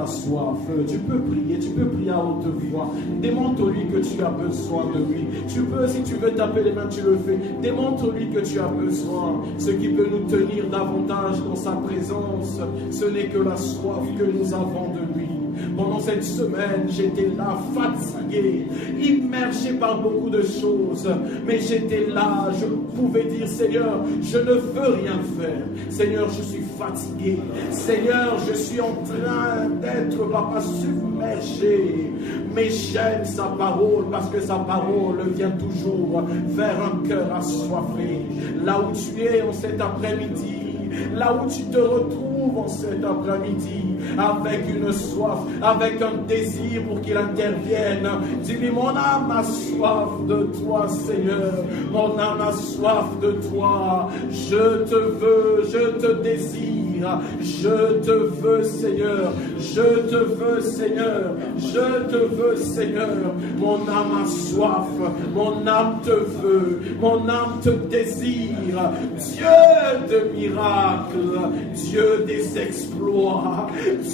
ta soif. Tu peux prier à haute voix. Démontre-lui que tu as besoin de lui. Tu peux, si tu veux taper les mains, tu le fais. Démontre-lui que tu as besoin. Ce qui peut nous tenir davantage dans sa présence, ce n'est que la soif que nous avons de lui. Pendant cette semaine, j'étais là, fatigué, immergé par beaucoup de choses. Mais j'étais là, je pouvais dire, Seigneur, je ne veux rien faire. Seigneur, je suis fatigué. Seigneur, je suis en train d'être, papa, submergé. Mais j'aime sa parole parce que sa parole vient toujours vers un cœur assoiffé. Là où tu es en cet après-midi, là où tu te retrouves en cet après-midi, avec une soif, avec un désir pour qu'il intervienne. Dis-lui, mon âme a soif de toi, Seigneur. Mon âme a soif de toi. Je te veux, je te désire. Je te veux, Seigneur. Je te veux, Seigneur. Je te veux, Seigneur. Mon âme a soif. Mon âme te veut. Mon âme te désire. Dieu de miracles. Dieu des exploits.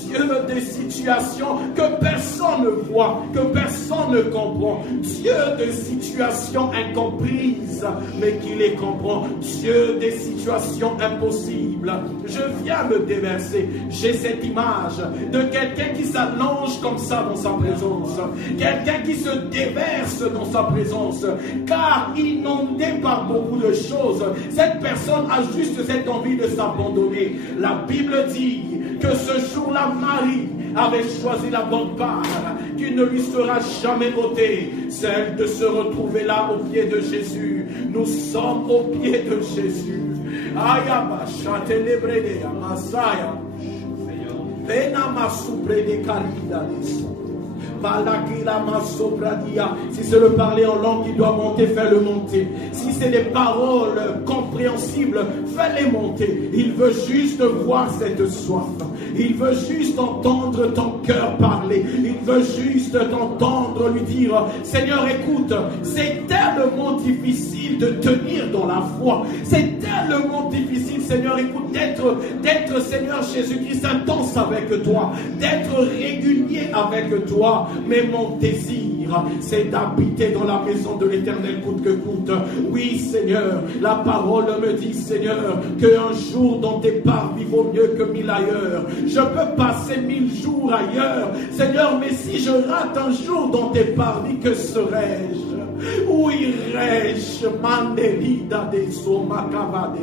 Dieu des situations que personne ne voit, que personne ne comprend. Dieu des situations incomprises, mais qui les comprend. Dieu des situations impossibles. Je viens me déverser. J'ai cette image de quelqu'un qui s'allonge comme ça dans sa présence. Quelqu'un qui se déverse dans sa présence. Car inondé par beaucoup de choses, cette personne a juste cette envie de s'abandonner. La Bible dit que ce jour-là, Marie avait choisi la bonne part qui ne lui sera jamais ôtée, celle de se retrouver là au pied de Jésus. Nous sommes au pied de Jésus. Ayaba chatelebrede amasaya. Benama suprede karida deso. Si c'est le parler en langue qui doit monter, fais-le monter. Si c'est des paroles compréhensibles, fais-les monter. Il veut juste voir cette soif. Il veut juste entendre ton cœur parler. Il veut juste t'entendre lui dire, Seigneur, écoute, c'est tellement difficile de tenir dans la foi. C'est tellement difficile, Seigneur, écoute, d'être Seigneur Jésus-Christ intense avec toi, d'être régulier avec toi. Mais mon désir, c'est d'habiter dans la maison de l'Éternel coûte que coûte. Oui, Seigneur, la parole me dit, Seigneur, qu'un jour dans tes parvis vaut mieux que 1000 ailleurs. Je peux passer 1000 jours ailleurs, Seigneur, mais si je rate un jour dans tes parvis, que serais-je? Où irais-je? Mandelida de Somakavade,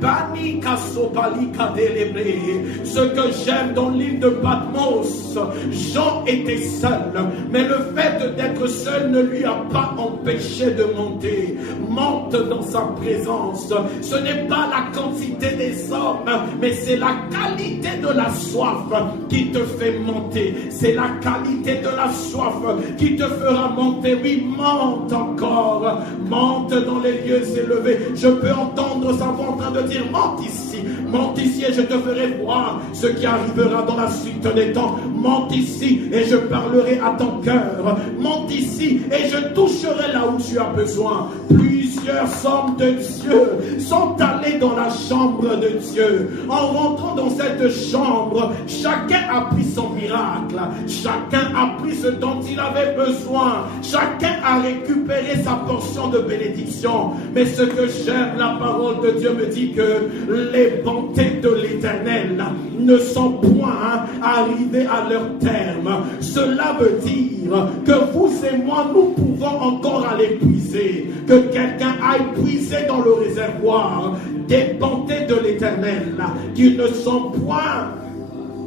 Banika Sopalika Délébré. Ce que j'aime dans l'île de Patmos, Jean était seul, mais le fait d'être seul ne lui a pas empêché de monter. Monte dans sa présence. Ce n'est pas la quantité des hommes, mais c'est la qualité de la soif qui te fait monter. C'est la qualité de la soif qui te fera monter. Oui, monte encore. Monte dans les lieux élevés. Je peux entendre sa voix en train de dire, monte ici et je te ferai voir ce qui arrivera dans la suite des temps. Monte ici et je parlerai à ton cœur. Monte ici et je toucherai là où tu as besoin. Plusieurs hommes de Dieu sont allés dans la chambre de Dieu. En rentrant dans cette chambre, chacun a pris son miracle. Chacun a pris ce dont il avait besoin. Chacun a récupéré sa portion de bénédiction. Mais ce que j'aime, la parole de Dieu me dit que les bontés de l'Éternel ne sont point arrivées à leur terme. Cela veut dire que vous et moi, nous pouvons encore aller puiser. Que quelqu'un aille puiser dans le réservoir des bontés de l'Éternel qui ne sont point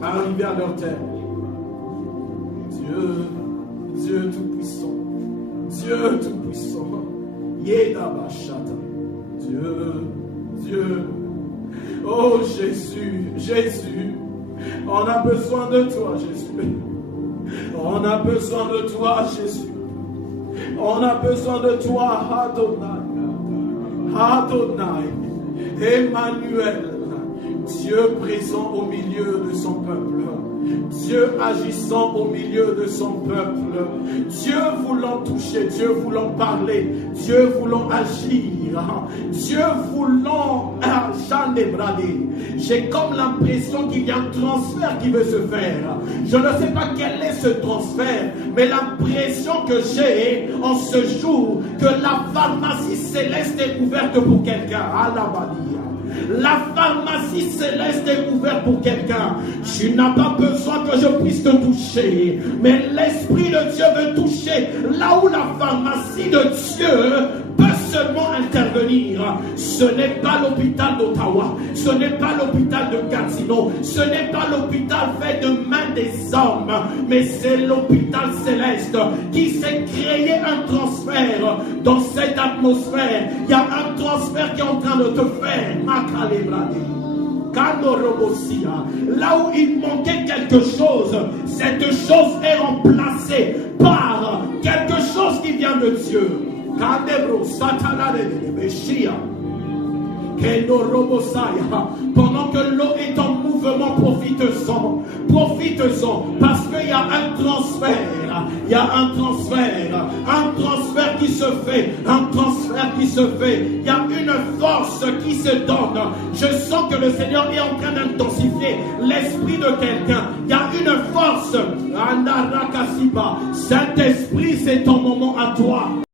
arrivées à leur terme. Dieu tout-puissant, Dieu tout-puissant, Yedabashata, Dieu, oh Jésus, on a besoin de toi, Jésus. On a besoin de toi, Jésus. On a besoin de toi, Adonai, Emmanuel, Dieu présent au milieu de son peuple. Dieu agissant au milieu de son peuple, Dieu voulant toucher, Dieu voulant parler, Dieu voulant agir, Dieu voulant brader. J'ai comme l'impression qu'il y a un transfert qui veut se faire. Je ne sais pas quel est ce transfert, mais l'impression que j'ai en ce jour, que la pharmacie céleste est ouverte pour quelqu'un. La pharmacie céleste est ouverte pour quelqu'un. Tu n'as pas besoin que je puisse te toucher, mais l'Esprit de Dieu veut toucher là où la pharmacie de Dieu peut seulement intervenir. Ce n'est pas l'hôpital d'Ottawa, ce n'est pas l'hôpital de Gatineau, ce n'est pas l'hôpital fait de mains des hommes, mais c'est l'hôpital céleste qui s'est créé un transfert dans cette atmosphère. Il y a un transfert qui est en train de te faire. Là où il manquait quelque chose, cette chose est remplacée par quelque chose qui vient de Dieu. Pendant que l'eau est en mouvement, profite-en, parce qu'il y a un transfert, un transfert qui se fait, il y a une force qui se donne. Je sens que le Seigneur est en train d'intensifier l'esprit de quelqu'un. Il y a une force. Saint-Esprit, c'est ton moment à toi.